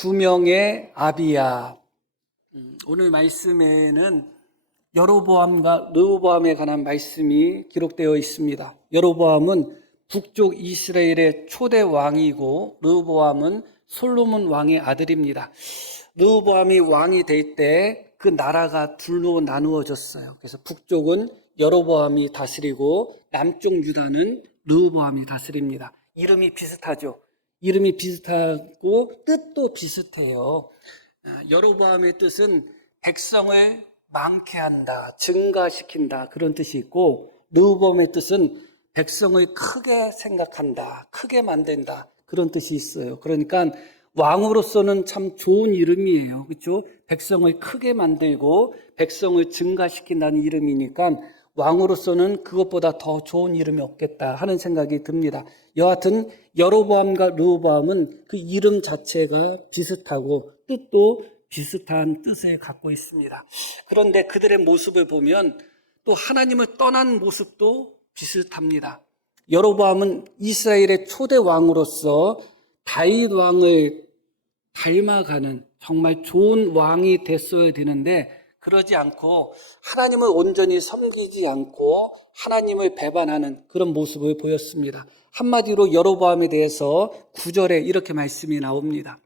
두 명의 아비야. 오늘 말씀에는 여로보암과 르호보암에 관한 말씀이 기록되어 있습니다. 여로보암은 북쪽 이스라엘의 초대 왕이고 르호보암은 솔로몬 왕의 아들입니다. 르호보암이 왕이 될 때 그 나라가 둘로 나누어졌어요. 그래서 북쪽은 여로보암이 다스리고 남쪽 유다는 르호보암이 다스립니다. 이름이 비슷하죠. 이름이 비슷하고 뜻도 비슷해요. 여로보암의 뜻은 백성을 많게 한다, 증가시킨다 그런 뜻이 있고, 르호보암의 뜻은 백성을 크게 생각한다, 크게 만든다 그런 뜻이 있어요. 그러니까 왕으로서는 참 좋은 이름이에요. 그렇죠? 백성을 크게 만들고 백성을 증가시킨다는 이름이니까 왕으로서는 그것보다 더 좋은 이름이 없겠다 하는 생각이 듭니다. 여하튼 여로보암과 르호보암은 그 이름 자체가 비슷하고 뜻도 비슷한 뜻을 갖고 있습니다. 그런데 그들의 모습을 보면 또 하나님을 떠난 모습도 비슷합니다. 여로보암은 이스라엘의 초대 왕으로서 다윗 왕을 닮아가는 정말 좋은 왕이 됐어야 되는데 그러지 않고 하나님을 온전히 섬기지 않고 하나님을 배반하는 그런 모습을 보였습니다. 한마디로 여로보암에 대해서 9절에 이렇게 말씀이 나옵니다.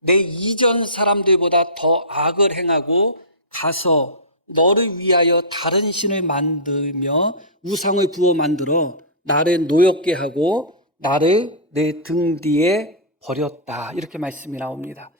내 이전 사람들보다 더 악을 행하고 가서 너를 위하여 다른 신을 만들며 우상을 부어 만들어 나를 노엽게 하고 나를 내 등 뒤에 버렸다. 이렇게 말씀이 나옵니다.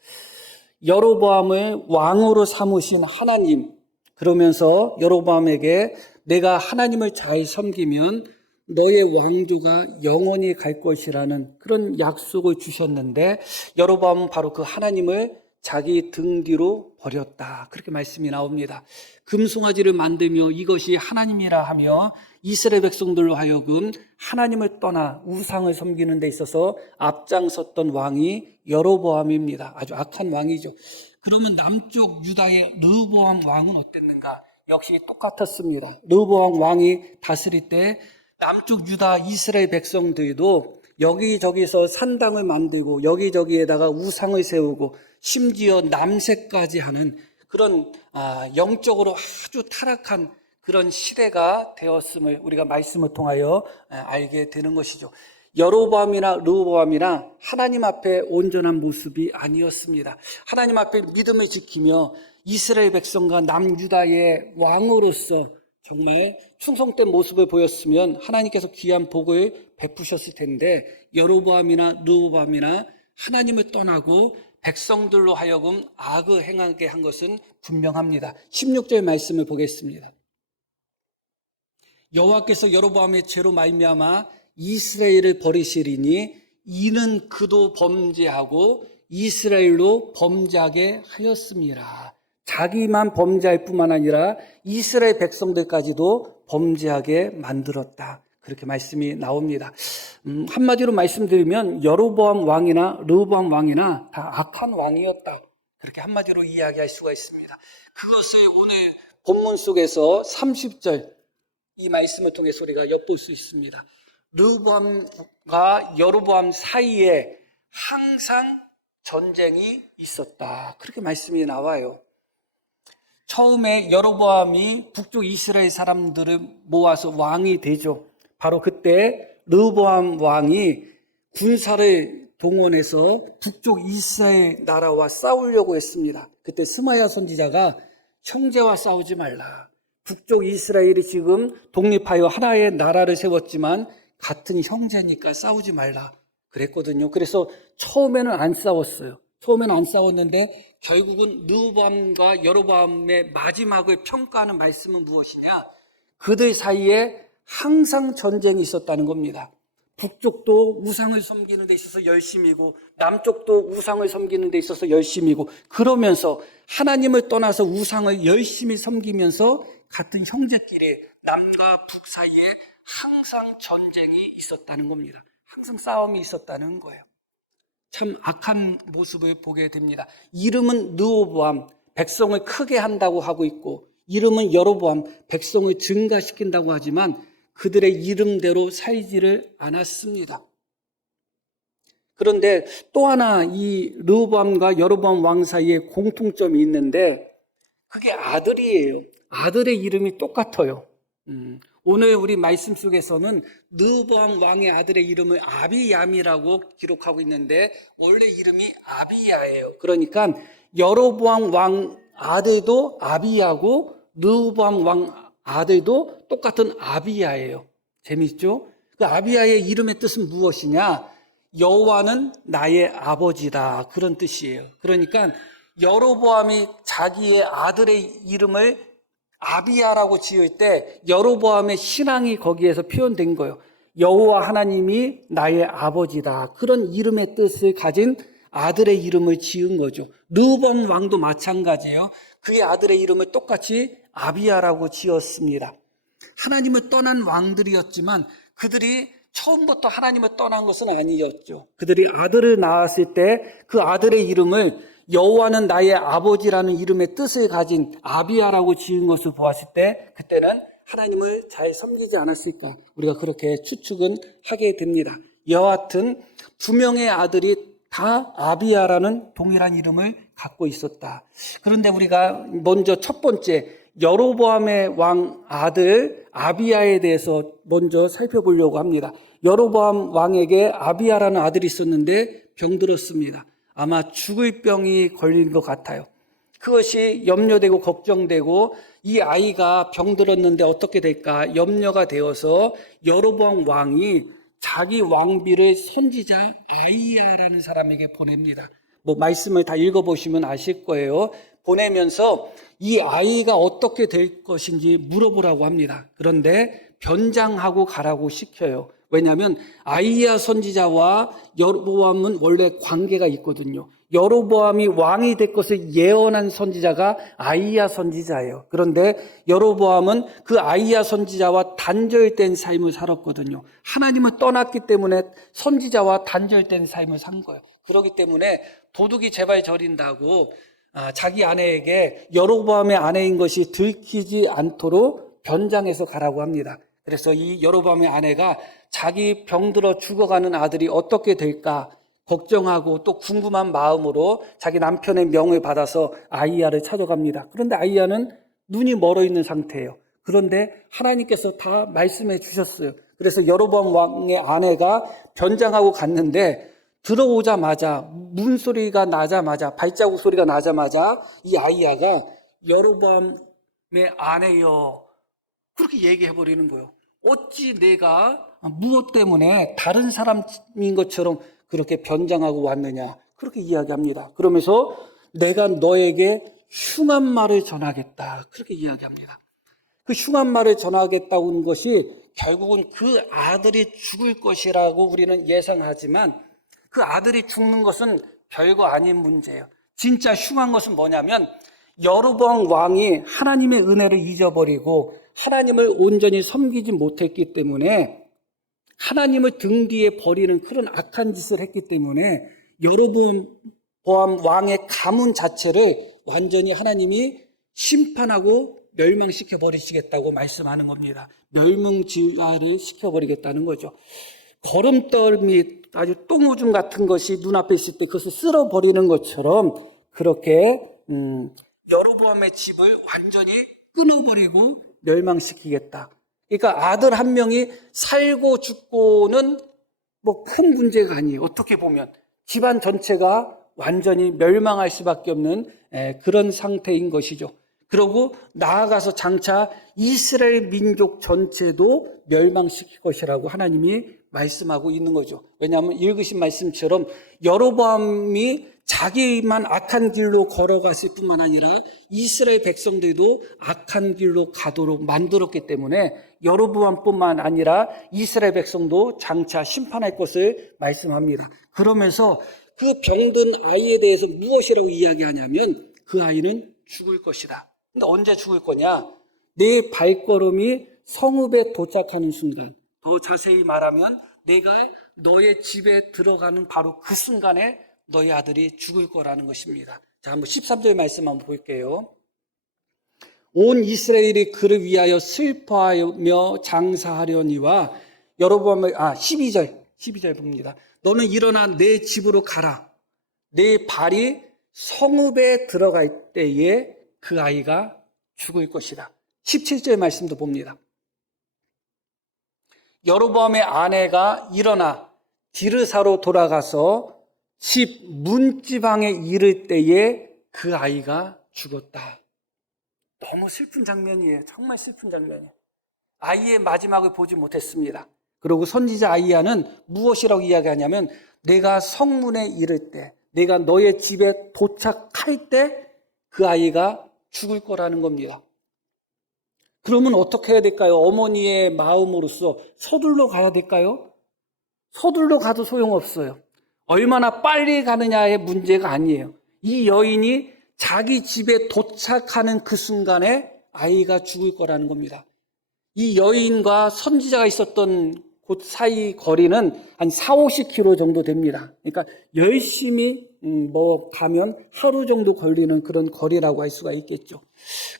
여로보암을 왕으로 삼으신 하나님, 그러면서 여로보암에게 내가 하나님을 잘 섬기면 너의 왕조가 영원히 갈 것이라는 그런 약속을 주셨는데 여로보암은 바로 그 하나님을 자기 등 뒤로 버렸다. 그렇게 말씀이 나옵니다. 금송아지를 만들며 이것이 하나님이라 하며 이스라엘 백성들로 하여금 하나님을 떠나 우상을 섬기는 데 있어서 앞장섰던 왕이 여로보암입니다. 아주 악한 왕이죠. 그러면 남쪽 유다의 르호보암 왕은 어땠는가? 역시 똑같았습니다. 르호보암 왕이 다스릴 때 남쪽 유다 이스라엘 백성들도 여기저기서 산당을 만들고 여기저기에다가 우상을 세우고 심지어 남색까지 하는 그런 영적으로 아주 타락한 그런 시대가 되었음을 우리가 말씀을 통하여 알게 되는 것이죠. 여로보암이나 르호보암이나 하나님 앞에 온전한 모습이 아니었습니다. 하나님 앞에 믿음을 지키며 이스라엘 백성과 남유다의 왕으로서 정말 충성된 모습을 보였으면 하나님께서 귀한 복을 베푸셨을 텐데 여로보암이나 르호보암이나 하나님을 떠나고 백성들로 하여금 악을 행하게 한 것은 분명합니다. 16절 말씀을 보겠습니다. 여호와께서 여로보암의 죄로 말미암아 이스라엘을 버리시리니 이는 그도 범죄하고 이스라엘로 범죄하게 하였습니다. 자기만 범죄할 뿐만 아니라 이스라엘 백성들까지도 범죄하게 만들었다. 그렇게 말씀이 나옵니다. 한마디로 말씀드리면 여로보암 왕이나 르호보암 왕이나 다 악한 왕이었다. 그렇게 한마디로 이야기할 수가 있습니다. 그것을 오늘 본문 속에서 30절 이 말씀을 통해서 우리가 엿볼 수 있습니다. 르호보암과 여로보암 사이에 항상 전쟁이 있었다. 그렇게 말씀이 나와요. 처음에 여로보암이 북쪽 이스라엘 사람들을 모아서 왕이 되죠. 바로 그때 르호보암 왕이 군사를 동원해서 북쪽 이스라엘 나라와 싸우려고 했습니다. 그때 스마야 선지자가 형제와 싸우지 말라. 북쪽 이스라엘이 지금 독립하여 하나의 나라를 세웠지만 같은 형제니까 싸우지 말라 그랬거든요. 그래서 처음에는 안 싸웠어요. 처음에는 안 싸웠는데 결국은 르호보암과 여로보암의 마지막을 평가하는 말씀은 무엇이냐? 그들 사이에 항상 전쟁이 있었다는 겁니다. 북쪽도 우상을 섬기는 데 있어서 열심이고 남쪽도 우상을 섬기는 데 있어서 열심이고 그러면서 하나님을 떠나서 우상을 열심히 섬기면서 같은 형제끼리 남과 북 사이에 항상 전쟁이 있었다는 겁니다. 항상 싸움이 있었다는 거예요. 참 악한 모습을 보게 됩니다. 이름은 르호보암, 백성을 크게 한다고 하고 있고 이름은 여로보암, 백성을 증가시킨다고 하지만 그들의 이름대로 살지를 않았습니다. 그런데 또 하나 이 르호보암과 여로보암 왕 사이에 공통점이 있는데 그게 아들이에요. 아들의 이름이 똑같아요. 오늘 우리 말씀 속에서는 르호보암 왕의 아들의 이름을 아비얌이라고 기록하고 있는데 원래 이름이 아비야예요. 그러니까 여로보암 왕 아들도 아비야고 르호보암 왕 아들도 똑같은 아비야예요. 재밌죠? 그 아비야의 이름의 뜻은 무엇이냐? 여호와는 나의 아버지다, 그런 뜻이에요. 그러니까 여로보암이 자기의 아들의 이름을 아비야라고 지을 때 여로보암의 신앙이 거기에서 표현된 거예요. 여호와 하나님이 나의 아버지다, 그런 이름의 뜻을 가진 아들의 이름을 지은 거죠. 르호보암 왕도 마찬가지예요. 그의 아들의 이름을 똑같이 아비야라고 지었습니다. 하나님을 떠난 왕들이었지만 그들이 처음부터 하나님을 떠난 것은 아니었죠. 그들이 아들을 낳았을 때 그 아들의 이름을 여호와는 나의 아버지라는 이름의 뜻을 가진 아비야라고 지은 것을 보았을 때 그때는 하나님을 잘 섬기지 않았을까, 우리가 그렇게 추측은 하게 됩니다. 여하튼 두 명의 아들이 다 아비야라는 동일한 이름을 갖고 있었다. 그런데 우리가 먼저 첫 번째 여로보암의 왕 아들 아비야에 대해서 먼저 살펴보려고 합니다. 여로보암 왕에게 아비야라는 아들이 있었는데 병들었습니다. 아마 죽을 병이 걸린 것 같아요. 그것이 염려되고 걱정되고 이 아이가 병들었는데 어떻게 될까 염려가 되어서 여로보암 왕이 자기 왕비를 선지자 아이야라는 사람에게 보냅니다. 말씀을 다 읽어보시면 아실 거예요. 보내면서 이 아이가 어떻게 될 것인지 물어보라고 합니다. 그런데 변장하고 가라고 시켜요. 왜냐하면 아이야 선지자와 여로보암은 원래 관계가 있거든요. 여로보암이 왕이 될 것을 예언한 선지자가 아이야 선지자예요. 그런데 여로보암은 그 아이야 선지자와 단절된 삶을 살았거든요. 하나님을 떠났기 때문에 선지자와 단절된 삶을 산 거예요. 그렇기 때문에 도둑이 제발 저린다고 자기 아내에게 여로보암의 아내인 것이 들키지 않도록 변장해서 가라고 합니다. 그래서 이 여로보암의 아내가 자기 병들어 죽어가는 아들이 어떻게 될까 걱정하고 또 궁금한 마음으로 자기 남편의 명을 받아서 아이야를 찾아갑니다. 그런데 아이야는 눈이 멀어 있는 상태예요. 그런데 하나님께서 다 말씀해 주셨어요. 그래서 여로보암 왕의 아내가 변장하고 갔는데 들어오자마자 문소리가 나자마자 발자국 소리가 나자마자 이 아이야가 여로보암의 아내여 그렇게 얘기해 버리는 거예요. 어찌 내가 무엇 때문에 다른 사람인 것처럼 그렇게 변장하고 왔느냐 그렇게 이야기합니다. 그러면서 내가 너에게 흉한 말을 전하겠다 그렇게 이야기합니다. 그 흉한 말을 전하겠다는 것이 결국은 그 아들이 죽을 것이라고 우리는 예상하지만 그 아들이 죽는 것은 별거 아닌 문제예요. 진짜 흉한 것은 뭐냐면 여로보암 왕이 하나님의 은혜를 잊어버리고 하나님을 온전히 섬기지 못했기 때문에 하나님을 등 뒤에 버리는 그런 악한 짓을 했기 때문에 여로보암 왕의 가문 자체를 완전히 하나님이 심판하고 멸망시켜 버리시겠다고 말씀하는 겁니다. 멸망지화를 시켜버리겠다는 거죠. 거름떨미 아주 똥오줌 같은 것이 눈앞에 있을 때 그것을 쓸어버리는 것처럼 그렇게 여로보암의 집을 완전히 끊어버리고 멸망시키겠다. 그러니까 아들 한 명이 살고 죽고는 큰 문제가 아니에요. 어떻게 보면 집안 전체가 완전히 멸망할 수밖에 없는 그런 상태인 것이죠. 그러고 나아가서 장차 이스라엘 민족 전체도 멸망시킬 것이라고 하나님이 말씀하고 있는 거죠. 왜냐하면 읽으신 말씀처럼 여로보암이 자기만 악한 길로 걸어갔을 뿐만 아니라 이스라엘 백성들도 악한 길로 가도록 만들었기 때문에 여로보암뿐만 아니라 이스라엘 백성도 장차 심판할 것을 말씀합니다. 그러면서 그 병든 아이에 대해서 무엇이라고 이야기하냐면 그 아이는 죽을 것이다. 근데 언제 죽을 거냐? 내 발걸음이 성읍에 도착하는 순간, 더 자세히 말하면 내가 너의 집에 들어가는 바로 그 순간에 너희 아들이 죽을 거라는 것입니다. 자, 한번 13절 말씀 한번 볼게요. 온 이스라엘이 그를 위하여 슬퍼하며 장사하려니와 여로보암을 12절 봅니다. 너는 일어나 내 집으로 가라. 내 발이 성읍에 들어갈 때에 그 아이가 죽을 것이다. 17절 말씀도 봅니다. 여로보암의 아내가 일어나 디르사로 돌아가서 집 문지방에 이를 때에 그 아이가 죽었다. 너무 슬픈 장면이에요. 정말 슬픈 장면이에요. 아이의 마지막을 보지 못했습니다. 그리고 선지자 아이야는 무엇이라고 이야기하냐면 내가 성문에 이를 때, 내가 너의 집에 도착할 때 그 아이가 죽을 거라는 겁니다. 그러면 어떻게 해야 될까요? 어머니의 마음으로서 서둘러 가야 될까요? 서둘러 가도 소용없어요. 얼마나 빨리 가느냐의 문제가 아니에요. 이 여인이 자기 집에 도착하는 그 순간에 아이가 죽을 거라는 겁니다. 이 여인과 선지자가 있었던 곳 사이 거리는 한 40-50km 정도 됩니다. 그러니까 열심히 가면 하루 정도 걸리는 그런 거리라고 할 수가 있겠죠.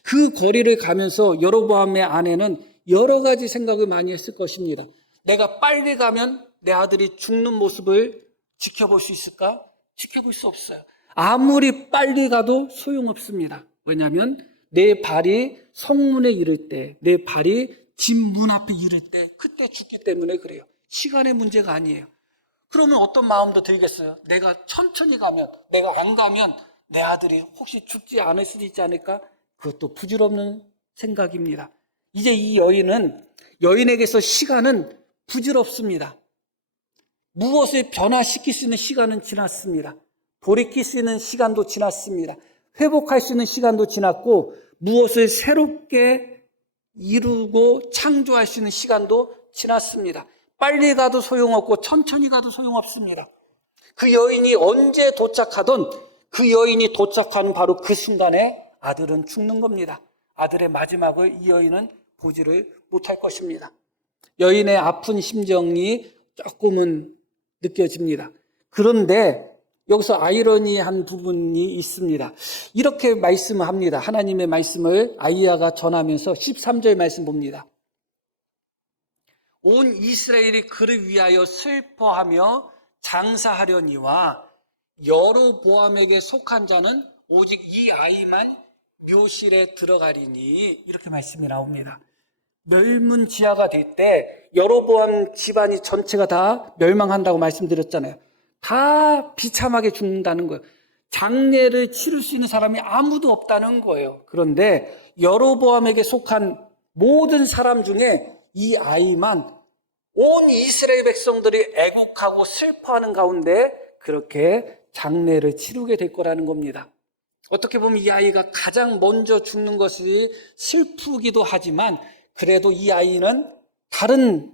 그 거리를 가면서 여로보암의 아내는 여러 가지 생각을 많이 했을 것입니다. 내가 빨리 가면 내 아들이 죽는 모습을 지켜볼 수 있을까? 지켜볼 수 없어요. 아무리 빨리 가도 소용없습니다. 왜냐하면 내 발이 성문에 이를 때, 내 발이 집 문 앞에 이를 때 그때 죽기 때문에 그래요. 시간의 문제가 아니에요. 그러면 어떤 마음도 들겠어요? 내가 천천히 가면, 내가 안 가면 내 아들이 혹시 죽지 않을 수도 있지 않을까? 그것도 부질없는 생각입니다. 이제 이 여인에게서 시간은 부질없습니다. 무엇을 변화시킬 수 있는 시간은 지났습니다. 돌이킬 수 있는 시간도 지났습니다. 회복할 수 있는 시간도 지났고 무엇을 새롭게 이루고 창조할 수 있는 시간도 지났습니다. 빨리 가도 소용없고 천천히 가도 소용없습니다. 그 여인이 언제 도착하든 그 여인이 도착하는 바로 그 순간에 아들은 죽는 겁니다. 아들의 마지막을 이 여인은 보지를 못할 것입니다. 여인의 아픈 심정이 조금은 느껴집니다. 그런데 여기서 아이러니한 부분이 있습니다. 이렇게 말씀을 합니다. 하나님의 말씀을 아이야가 전하면서 13절 말씀 봅니다. 온 이스라엘이 그를 위하여 슬퍼하며 장사하려니와 여로보암에게 속한 자는 오직 이 아이만 묘실에 들어가리니 이렇게 말씀이 나옵니다. 멸문지하가 될 때 여로보암 집안이 전체가 다 멸망한다고 말씀드렸잖아요. 다 비참하게 죽는다는 거예요. 장례를 치를 수 있는 사람이 아무도 없다는 거예요. 그런데 여로보암에게 속한 모든 사람 중에 이 아이만 온 이스라엘 백성들이 애국하고 슬퍼하는 가운데 그렇게 장례를 치르게 될 거라는 겁니다. 어떻게 보면 이 아이가 가장 먼저 죽는 것이 슬프기도 하지만 그래도 이 아이는 다른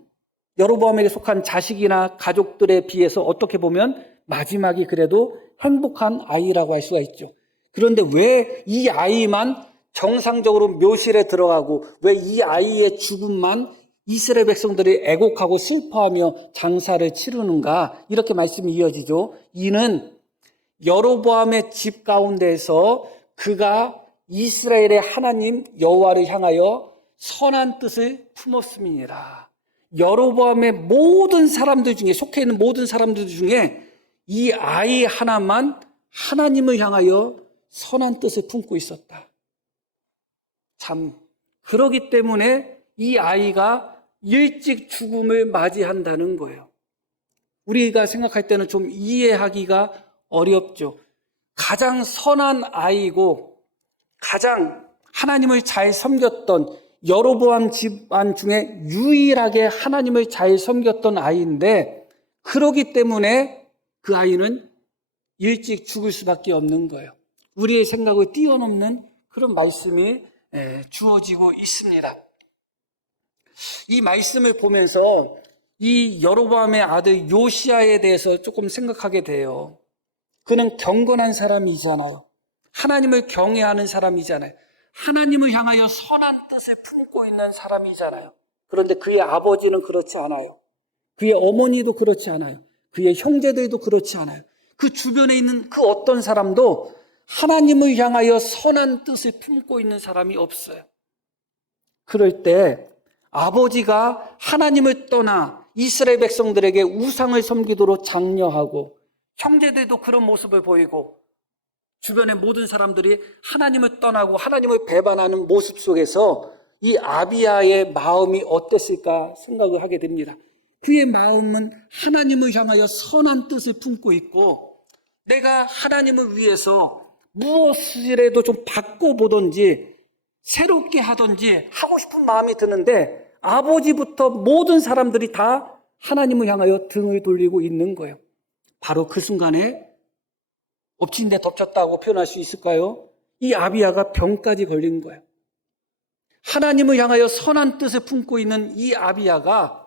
여로보암에게 속한 자식이나 가족들에 비해서 어떻게 보면 마지막이 그래도 행복한 아이라고 할 수가 있죠. 그런데 왜 이 아이만 정상적으로 묘실에 들어가고 왜 이 아이의 죽음만 이스라엘 백성들이 애곡하고 슬퍼하며 장사를 치르는가? 이렇게 말씀이 이어지죠. 이는 여로보암의 집 가운데서 그가 이스라엘의 하나님 여호와를 향하여 선한 뜻을 품었음이니라. 여로보암의 모든 사람들 중에 속해 있는 모든 사람들 중에 이 아이 하나만 하나님을 향하여 선한 뜻을 품고 있었다. 참 그러기 때문에 이 아이가 일찍 죽음을 맞이한다는 거예요. 우리가 생각할 때는 좀 이해하기가 어렵죠. 가장 선한 아이고 가장 하나님을 잘 섬겼던 여로보암 집안 중에 유일하게 하나님을 잘 섬겼던 아이인데 그러기 때문에 그 아이는 일찍 죽을 수밖에 없는 거예요. 우리의 생각을 뛰어넘는 그런 말씀이 주어지고 있습니다. 이 말씀을 보면서 이 여로보암의 아들 요시야에 대해서 조금 생각하게 돼요. 그는 경건한 사람이잖아요. 하나님을 경외하는 사람이잖아요. 하나님을 향하여 선한 뜻을 품고 있는 사람이잖아요. 그런데 그의 아버지는 그렇지 않아요. 그의 어머니도 그렇지 않아요. 그의 형제들도 그렇지 않아요. 그 주변에 있는 그 어떤 사람도 하나님을 향하여 선한 뜻을 품고 있는 사람이 없어요. 그럴 때 아버지가 하나님을 떠나 이스라엘 백성들에게 우상을 섬기도록 장려하고 형제들도 그런 모습을 보이고 주변의 모든 사람들이 하나님을 떠나고 하나님을 배반하는 모습 속에서 이 아비야의 마음이 어땠을까 생각을 하게 됩니다. 그의 마음은 하나님을 향하여 선한 뜻을 품고 있고 내가 하나님을 위해서 무엇이라도 좀 바꿔보든지 새롭게 하든지 하고 싶은 마음이 드는데 아버지부터 모든 사람들이 다 하나님을 향하여 등을 돌리고 있는 거예요. 바로 그 순간에 엎친 데 덮쳤다고 표현할 수 있을까요? 이 아비야가 병까지 걸린 거예요. 하나님을 향하여 선한 뜻을 품고 있는 이 아비야가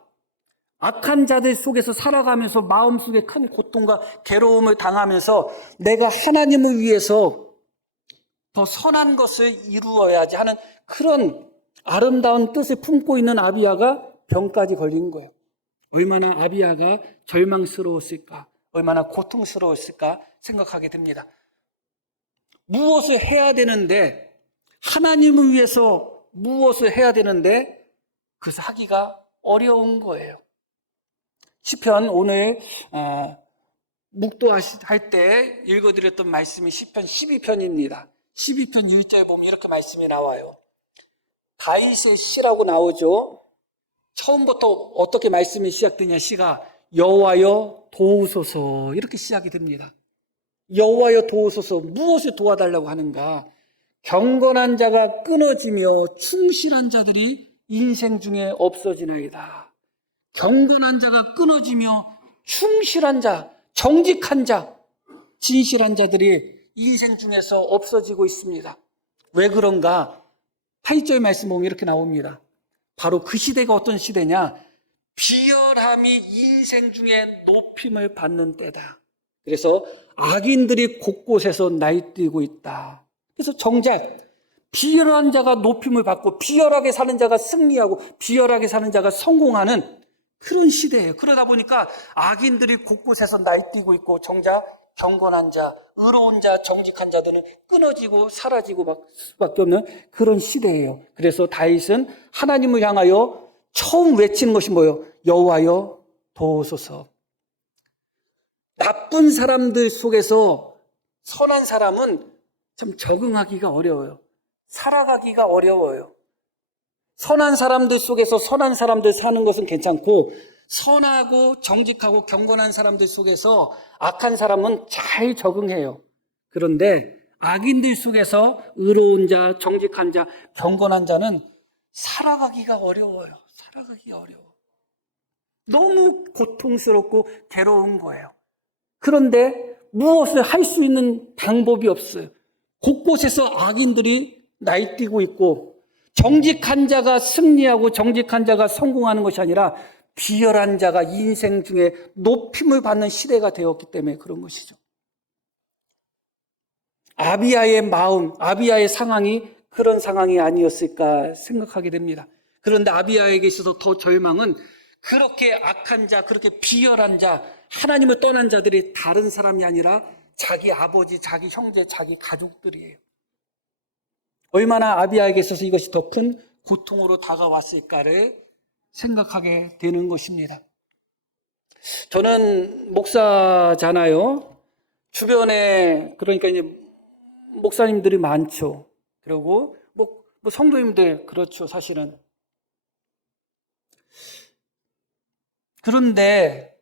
악한 자들 속에서 살아가면서 마음속에 큰 고통과 괴로움을 당하면서 내가 하나님을 위해서 더 선한 것을 이루어야지 하는 그런 아름다운 뜻을 품고 있는 아비야가 병까지 걸린 거예요. 얼마나 아비야가 절망스러웠을까, 얼마나 고통스러웠을까 생각하게 됩니다. 무엇을 해야 되는데, 하나님을 위해서 무엇을 해야 되는데 그것을 하기가 어려운 거예요. 시편 오늘 묵도할 때 읽어드렸던 말씀이 시편 12편입니다. 12편 1절에 보면 이렇게 말씀이 나와요. 다윗의 시라고 나오죠. 처음부터 어떻게 말씀이 시작되냐, 시가 여호와여 도우소서 이렇게 시작이 됩니다. 여호와여 도우소서, 무엇을 도와달라고 하는가? 경건한 자가 끊어지며 충실한 자들이 인생 중에 없어지나이다. 경건한 자가 끊어지며 충실한 자, 정직한 자, 진실한 자들이 인생 중에서 없어지고 있습니다. 왜 그런가? 8절 말씀 보면 이렇게 나옵니다. 바로 그 시대가 어떤 시대냐? 비열함이 인생 중에 높임을 받는 때다. 그래서 악인들이 곳곳에서 날뛰고 있다. 그래서 정작 비열한 자가 높임을 받고 비열하게 사는 자가 승리하고 비열하게 사는 자가 성공하는 그런 시대예요. 그러다 보니까 악인들이 곳곳에서 날뛰고 있고 정작 경건한 자, 의로운 자, 정직한 자들은 끊어지고 사라지고 수밖에 없는 그런 시대예요. 그래서 다윗은 하나님을 향하여 처음 외치는 것이 뭐예요? 여호와여 도우소서. 나쁜 사람들 속에서 선한 사람은 좀 적응하기가 어려워요. 살아가기가 어려워요. 선한 사람들 속에서 선한 사람들 사는 것은 괜찮고 선하고 정직하고 경건한 사람들 속에서 악한 사람은 잘 적응해요. 그런데 악인들 속에서 의로운 자, 정직한 자, 경건한 자는 살아가기가 어려워요. 살아가기 어려워. 너무 고통스럽고 괴로운 거예요. 그런데 무엇을 할 수 있는 방법이 없어요. 곳곳에서 악인들이 날뛰고 있고 정직한 자가 승리하고 정직한 자가 성공하는 것이 아니라 비열한 자가 인생 중에 높임을 받는 시대가 되었기 때문에 그런 것이죠. 아비야의 마음, 아비야의 상황이 그런 상황이 아니었을까 생각하게 됩니다. 그런데 아비야에게 있어서 더 절망은 그렇게 악한 자, 그렇게 비열한 자, 하나님을 떠난 자들이 다른 사람이 아니라 자기 아버지, 자기 형제, 자기 가족들이에요. 얼마나 아비야에게 있어서 이것이 더 큰 고통으로 다가왔을까를 생각하게 되는 것입니다. 저는 목사잖아요. 주변에 그러니까 이제 목사님들이 많죠. 그리고 뭐 성도님들 그렇죠, 사실은. 그런데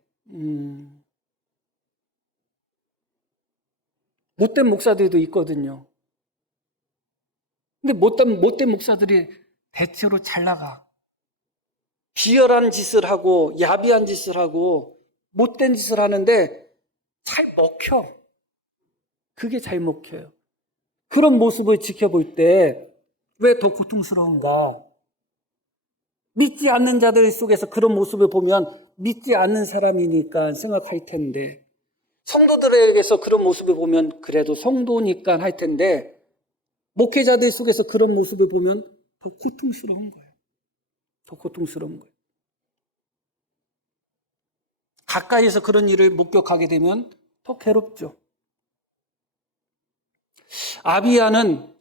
못된 목사들도 있거든요. 근데 못된 목사들이 대체로 잘 나가. 비열한 짓을 하고 야비한 짓을 하고 못된 짓을 하는데 잘 먹혀. 그게 잘 먹혀요. 그런 모습을 지켜볼 때 왜 더 고통스러운가? 믿지 않는 자들 속에서 그런 모습을 보면 믿지 않는 사람이니까 생각할 텐데, 성도들에게서 그런 모습을 보면 그래도 성도니까 할 텐데, 목회자들 속에서 그런 모습을 보면 더 고통스러운 거예요. 더 고통스러운 거예요. 가까이에서 그런 일을 목격하게 되면 더 괴롭죠. 아비야는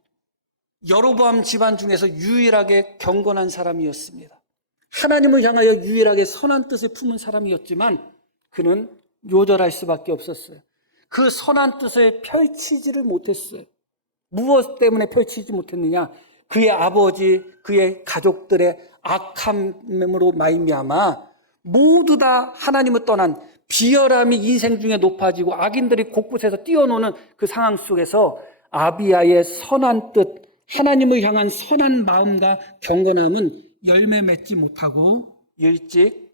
여로보암 집안 중에서 유일하게 경건한 사람이었습니다. 하나님을 향하여 유일하게 선한 뜻을 품은 사람이었지만 그는 요절할 수밖에 없었어요. 그 선한 뜻을 펼치지를 못했어요. 무엇 때문에 펼치지 못했느냐? 그의 아버지, 그의 가족들의 악함으로 말미암아 모두 다 하나님을 떠난 비열함이 인생 중에 높아지고 악인들이 곳곳에서 뛰어노는 그 상황 속에서 아비야의 선한 뜻, 하나님을 향한 선한 마음과 경건함은 열매 맺지 못하고 일찍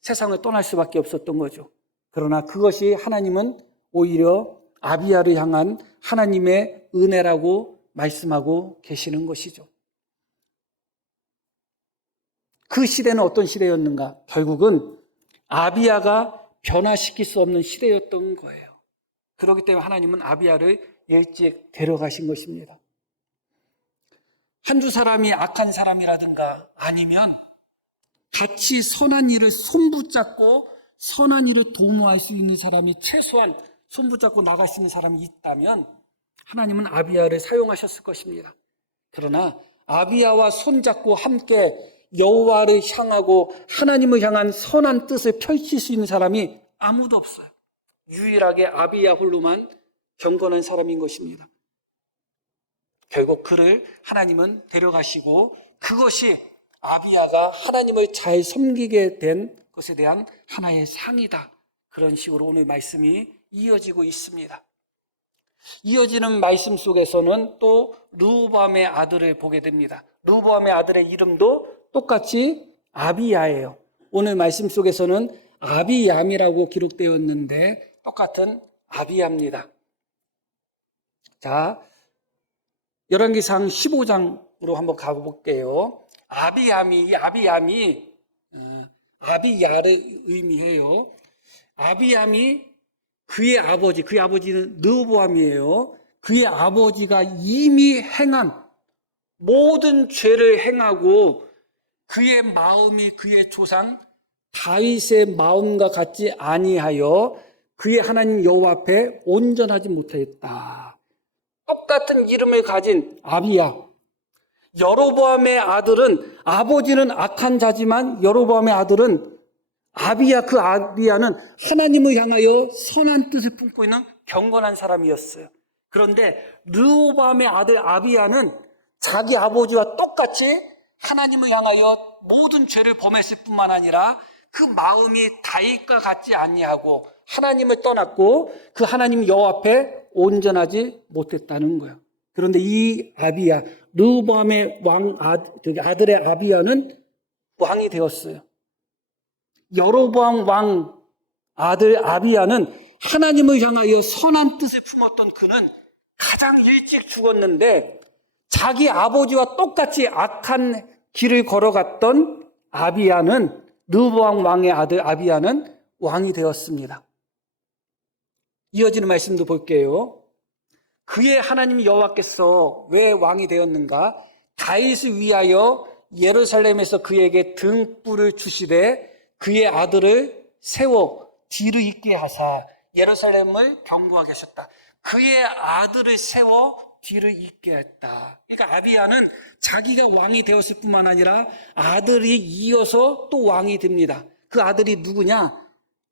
세상을 떠날 수밖에 없었던 거죠. 그러나 그것이 하나님은 오히려 아비야를 향한 하나님의 은혜라고 말씀하고 계시는 것이죠. 그 시대는 어떤 시대였는가? 결국은 아비야가 변화시킬 수 없는 시대였던 거예요. 그렇기 때문에 하나님은 아비야를 일찍 데려가신 것입니다. 한두 사람이 악한 사람이라든가 아니면 같이 선한 일을 손붙잡고 선한 일을 도모할 수 있는 사람이 최소한 손붙잡고 나갈 수 있는 사람이 있다면 하나님은 아비야를 사용하셨을 것입니다. 그러나 아비야와 손잡고 함께 여호와를 향하고 하나님을 향한 선한 뜻을 펼칠 수 있는 사람이 아무도 없어요. 유일하게 아비야 홀로만 경건한 사람인 것입니다. 결국 그를 하나님은 데려가시고 그것이 아비야가 하나님을 잘 섬기게 된 것에 대한 하나의 상이다. 그런 식으로 오늘 말씀이 이어지고 있습니다. 이어지는 말씀 속에서는 또 르호보암의 아들을 보게 됩니다. 르호보암의 아들의 이름도 똑같이 아비야예요. 오늘 말씀 속에서는 아비얌이라고 기록되어 있는데 똑같은 아비야입니다. 자, 열왕기상 15장으로 한번 가볼게요. 아비야를 의미해요. 아비얌이 그의 아버지는 르호보암이에요. 그의 아버지가 이미 행한 모든 죄를 행하고 그의 마음이 그의 조상 다윗의 마음과 같지 아니하여 그의 하나님 여호와 앞에 온전하지 못하였다. 똑같은 이름을 가진 아비야. 여로보암의 아들은 아버지는 악한 자지만 여로보암의 아들은 아비야, 그 아비야는 하나님을 향하여 선한 뜻을 품고 있는 경건한 사람이었어요. 그런데 르호보암의 아들 아비야는 자기 아버지와 똑같이 하나님을 향하여 모든 죄를 범했을 뿐만 아니라 그 마음이 다윗과 같지 아니하고 하나님을 떠났고 그 하나님 여호와 앞에 온전하지 못했다는 거예요. 그런데 이 아비야, 르호보암의 아들의 아비야는 왕이 되었어요. 여로보암 왕 아들 아비야는 하나님을 향하여 선한 뜻을 품었던 그는 가장 일찍 죽었는데 자기 아버지와 똑같이 악한 길을 걸어갔던 아비야는 르호보암 왕의 아들 아비야는 왕이 되었습니다. 이어지는 말씀도 볼게요. 그의 하나님 여호와께서 왜 왕이 되었는가? 다윗을 위하여 예루살렘에서 그에게 등불을 주시되 그의 아들을 세워 뒤를 잇게 하사 예루살렘을 견고하게 하셨다. 그의 아들을 세워 뒤를 잇게 했다. 그러니까 아비야는 자기가 왕이 되었을 뿐만 아니라 아들이 이어서 또 왕이 됩니다. 그 아들이 누구냐?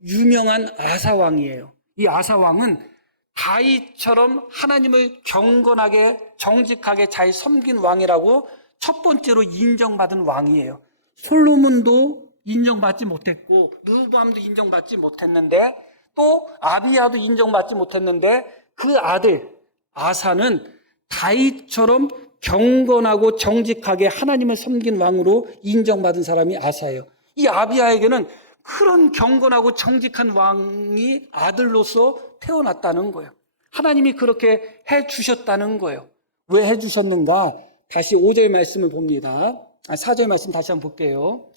유명한 아사왕이에요. 이 아사왕은 다윗처럼 하나님을 경건하게 정직하게 잘 섬긴 왕이라고 첫 번째로 인정받은 왕이에요. 솔로몬도 인정받지 못했고 르호보암도 인정받지 못했는데 또 아비야도 인정받지 못했는데 그 아들 아사는 다윗처럼 경건하고 정직하게 하나님을 섬긴 왕으로 인정받은 사람이 아사예요. 이 아비야에게는 그런 경건하고 정직한 왕이 아들로서 태어났다는 거예요. 하나님이 그렇게 해주셨다는 거예요. 왜 해주셨는가? 다시 5절 말씀을 봅니다. 4절 말씀 다시 한번 볼게요.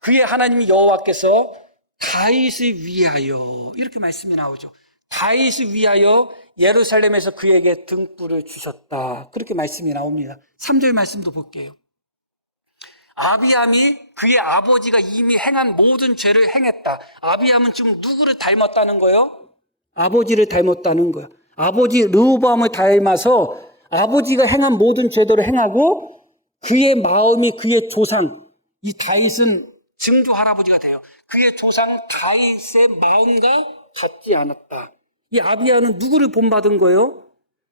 그의 하나님 여호와께서 다윗을 위하여 이렇게 말씀이 나오죠. 다윗을 위하여 예루살렘에서 그에게 등불을 주셨다. 그렇게 말씀이 나옵니다. 3절 말씀도 볼게요. 아비암이 그의 아버지가 이미 행한 모든 죄를 행했다. 아비암은 지금 누구를 닮았다는 거예요? 아버지를 닮았다는 거예요. 아버지 르호보암을 닮아서 아버지가 행한 모든 죄들을 행하고 그의 마음이 그의 조상, 이 다윗은 증조 할아버지가 돼요. 그의 조상 다윗의 마음과 같지 않았다. 이 아비야는 누구를 본받은 거예요?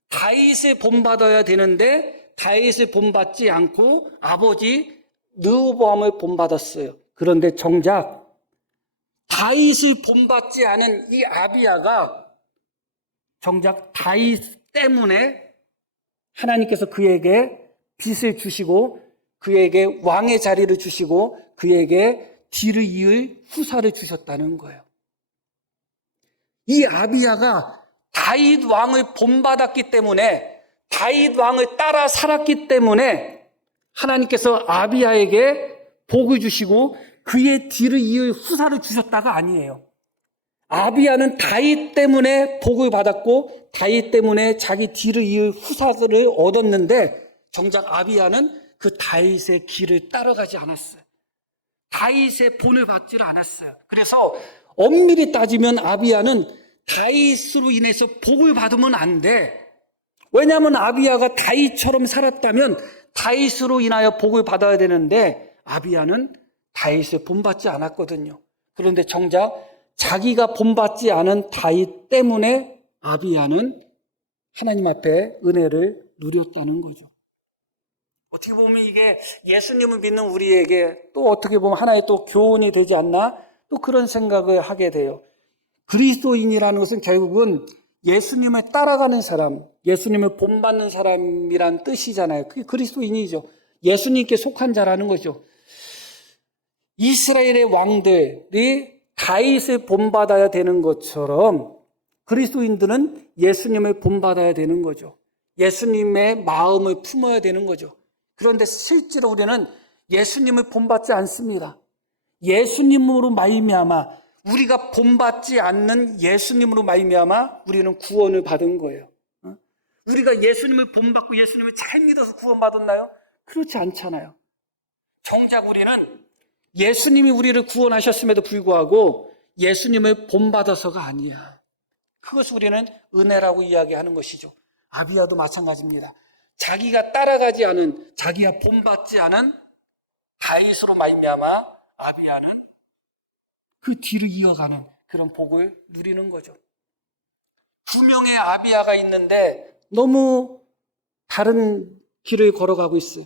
다윗을 본받아야 되는데 다윗을 본받지 않고 아버지 르호보암을 본받았어요. 그런데 정작 다윗을 본받지 않은 이 아비야가 정작 다윗 때문에 하나님께서 그에게 빚을 주시고 그에게 왕의 자리를 주시고 그에게 뒤를 이을 후사를 주셨다는 거예요. 이 아비야가 다윗 왕을 본받았기 때문에 다윗 왕을 따라 살았기 때문에 하나님께서 아비야에게 복을 주시고 그의 뒤를 이을 후사를 주셨다가 아니에요. 아비야는 다윗 때문에 복을 받았고 다윗 때문에 자기 뒤를 이을 후사를 얻었는데 정작 아비야는 그 다윗의 길을 따라가지 않았어요. 다윗의 본을 받지를 않았어요. 그래서 엄밀히 따지면 아비야는 다윗으로 인해서 복을 받으면 안 돼. 왜냐하면 아비야가 다윗처럼 살았다면 다윗으로 인하여 복을 받아야 되는데 아비야는 다윗을 본받지 않았거든요. 그런데 정작 자기가 본받지 않은 다윗 때문에 아비야는 하나님 앞에 은혜를 누렸다는 거죠. 어떻게 보면 이게 예수님을 믿는 우리에게 또 어떻게 보면 하나의 또 교훈이 되지 않나? 또 그런 생각을 하게 돼요. 그리스도인이라는 것은 결국은 예수님을 따라가는 사람, 예수님을 본받는 사람이란 뜻이잖아요. 그게 그리스도인이죠. 예수님께 속한 자라는 거죠. 이스라엘의 왕들이 다윗을 본받아야 되는 것처럼 그리스도인들은 예수님을 본받아야 되는 거죠. 예수님의 마음을 품어야 되는 거죠. 그런데 실제로 우리는 예수님을 본받지 않습니다. 예수님으로 말미암아 우리가 본받지 않는 예수님으로 말미암아 우리는 구원을 받은 거예요. 우리가 예수님을 본받고 예수님을 잘 믿어서 구원받았나요? 그렇지 않잖아요. 정작 우리는 예수님이 우리를 구원하셨음에도 불구하고 예수님을 본받아서가 아니야. 그것을 우리는 은혜라고 이야기하는 것이죠. 아비야도 마찬가지입니다. 자기가 따라가지 않은, 자기가 본받지 않은 다윗으로 말미암아 아비야는 그 뒤를 이어가는 그런 복을 누리는 거죠. 두 명의 아비야가 있는데 너무 다른 길을 걸어가고 있어요.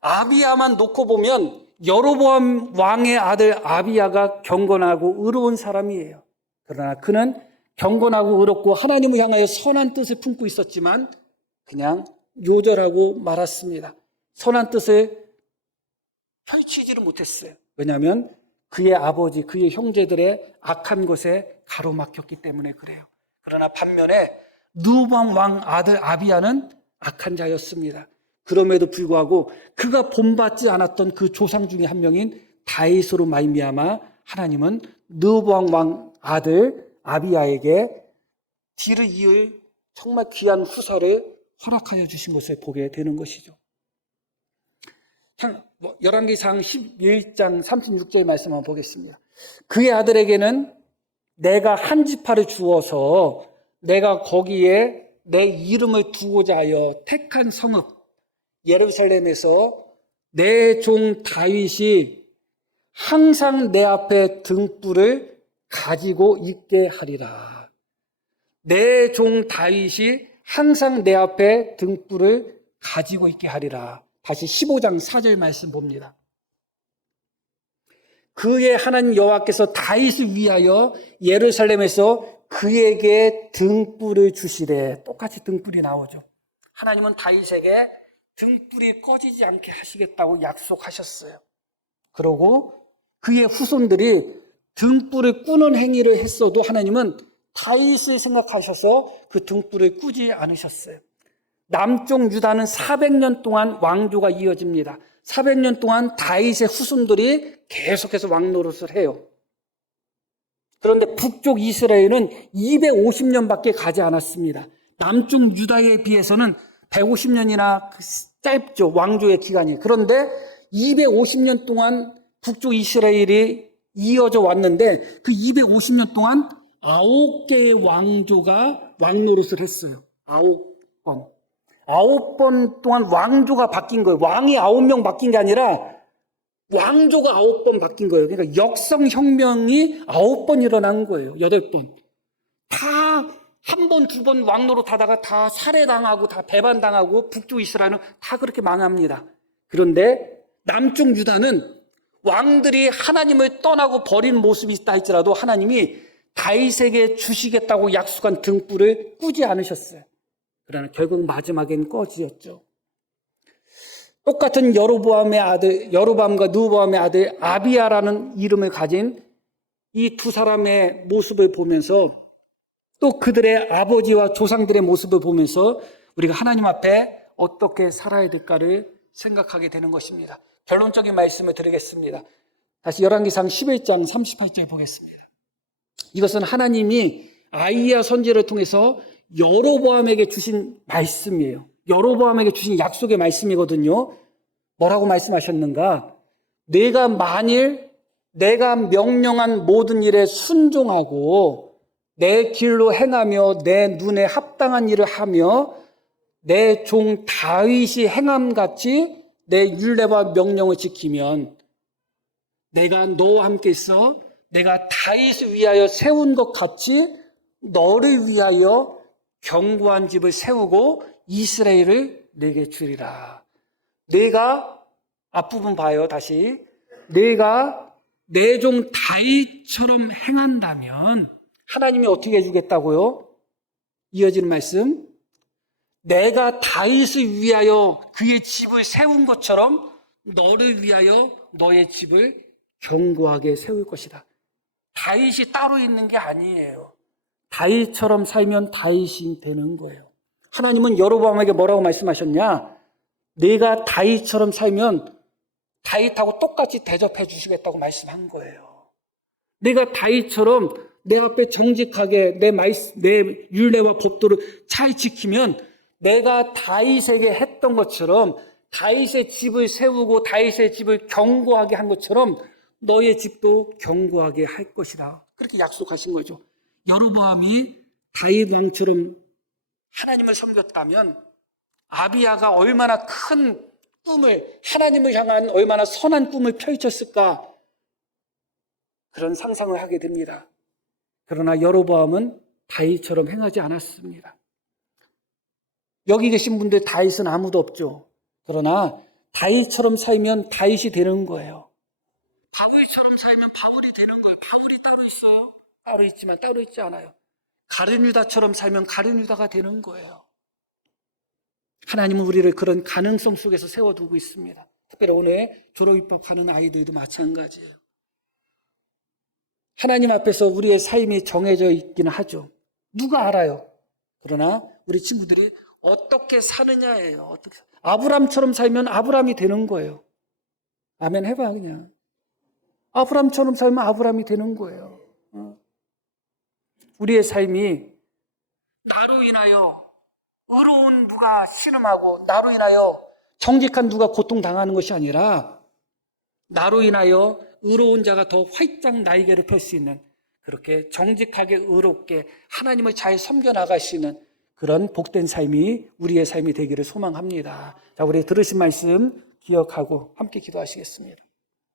아비야만 놓고 보면 여로보암 왕의 아들 아비야가 경건하고 의로운 사람이에요. 그러나 그는 경건하고 의롭고 하나님을 향하여 선한 뜻을 품고 있었지만 그냥 요절하고 말았습니다. 선한 뜻을 펼치지를 못했어요. 왜냐하면 그의 아버지, 그의 형제들의 악한 것에 가로막혔기 때문에 그래요. 그러나 반면에 르호보암 왕 아들 아비야는 악한 자였습니다. 그럼에도 불구하고 그가 본받지 않았던 그 조상 중에 한 명인 다윗으로 말미암아 하나님은 르호보암 왕 아들 아비야에게 뒤를 이을 정말 귀한 후사를 허락하여 주신 것을 보게 되는 것이죠. 열왕기상 11장 36절의 말씀 한번 보겠습니다. 그의 아들에게는 내가 한 지파를 주어서 내가 거기에 내 이름을 두고자 하여 택한 성읍 예루살렘에서 내 종 다윗이 항상 내 앞에 등불을 가지고 있게 하리라. 내 종 다윗이 항상 내 앞에 등불을 가지고 있게 하리라. 다시 15장 4절 말씀 봅니다. 그의 하나님 여호와께서 다윗을 위하여 예루살렘에서 그에게 등불을 주시되, 똑같이 등불이 나오죠. 하나님은 다윗에게 등불이 꺼지지 않게 하시겠다고 약속하셨어요. 그러고 그의 후손들이 등불을 끄는 행위를 했어도 하나님은 다윗을 생각하셔서 그 등불을 끄지 않으셨어요. 남쪽 유다는 400년 동안 왕조가 이어집니다. 400년 동안 다윗의 후손들이 계속해서 왕노릇을 해요. 그런데 북쪽 이스라엘은 250년밖에 가지 않았습니다. 남쪽 유다에 비해서는 150년이나 짧죠, 왕조의 기간이. 그런데 250년 동안 북쪽 이스라엘이 이어져 왔는데 그 250년 동안 9개의 왕조가 왕노릇을 했어요. 9번. 9번 동안 왕조가 바뀐 거예요. 왕이 9명 바뀐 게 아니라 왕조가 9번 바뀐 거예요. 그러니까 역성혁명이 9번 일어난 거예요. 8번. 다 한 번, 두 번 왕노릇 하다가 다 살해당하고 다 배반당하고 북쪽 이스라엘은 다 그렇게 망합니다. 그런데 남쪽 유다는 왕들이 하나님을 떠나고 버린 모습이 있다 할지라도 하나님이 다윗에게 주시겠다고 약속한 등불을 끄지 않으셨어요. 그러나 결국 마지막엔 꺼지었죠. 똑같은 여로보암과 르호보암의 아들 아비야라는 이름을 가진 이 두 사람의 모습을 보면서 또 그들의 아버지와 조상들의 모습을 보면서 우리가 하나님 앞에 어떻게 살아야 될까를 생각하게 되는 것입니다. 결론적인 말씀을 드리겠습니다. 다시 열왕기상 11장 38절 보겠습니다. 이것은 하나님이 아이야 선지자를 통해서 여로보암에게 주신 말씀이에요. 여로보암에게 주신 약속의 말씀이거든요. 뭐라고 말씀하셨는가? 내가 만일 내가 명령한 모든 일에 순종하고 내 길로 행하며 내 눈에 합당한 일을 하며 내 종 다윗이 행함같이 내 율례와 명령을 지키면 내가 너와 함께 있어 내가 다윗을 위하여 세운 것 같이 너를 위하여 견고한 집을 세우고 이스라엘을 내게 주리라. 내가 앞부분 봐요. 다시 내가 내 종 다윗처럼 행한다면 하나님이 어떻게 해주겠다고요? 이어지는 말씀. 내가 다윗을 위하여 그의 집을 세운 것처럼 너를 위하여 너의 집을 견고하게 세울 것이다. 다윗이 따로 있는 게 아니에요. 다윗처럼 살면 다윗이 되는 거예요. 하나님은 여로보암에게 뭐라고 말씀하셨냐? 내가 다윗처럼 살면 다윗하고 똑같이 대접해 주시겠다고 말씀한 거예요. 내가 다윗처럼 내 앞에 정직하게 내 율례와 법도를 잘 지키면 내가 다윗에게 했던 것처럼 다윗의 집을 세우고 다윗의 집을 견고하게 한 것처럼 너의 집도 견고하게 할 것이다. 그렇게 약속하신 거죠. 여로보암이 다윗 왕처럼 하나님을 섬겼다면 아비야가 얼마나 큰 꿈을 하나님을 향한 얼마나 선한 꿈을 펼쳤을까 그런 상상을 하게 됩니다. 그러나 여로보암은 다윗처럼 행하지 않았습니다. 여기 계신 분들 다윗은 아무도 없죠. 그러나 다윗처럼 살면 다윗이 되는 거예요. 바울처럼 살면 바울이 되는 거예요. 바울이 따로 있어요? 따로 있지만 따로 있지 않아요. 가룟 유다처럼 살면 가룟 유다가 되는 거예요. 하나님은 우리를 그런 가능성 속에서 세워두고 있습니다. 특별히 오늘 졸업 입학하는 아이들도 마찬가지예요. 하나님 앞에서 우리의 삶이 정해져 있기는 하죠. 누가 알아요? 그러나 우리 친구들이 어떻게 사느냐예요. 아브람처럼 살면 아브람이 되는 거예요. 아멘 해봐 그냥. 아브람처럼 살면 아브람이 되는 거예요. 우리의 삶이 나로 인하여 의로운 누가 신음하고 나로 인하여 정직한 누가 고통당하는 것이 아니라 나로 인하여 의로운 자가 더 활짝 날개를 펼 수 있는 그렇게 정직하게 의롭게 하나님을 잘 섬겨나갈 수 있는 그런 복된 삶이 우리의 삶이 되기를 소망합니다. 자, 우리 들으신 말씀 기억하고 함께 기도하시겠습니다.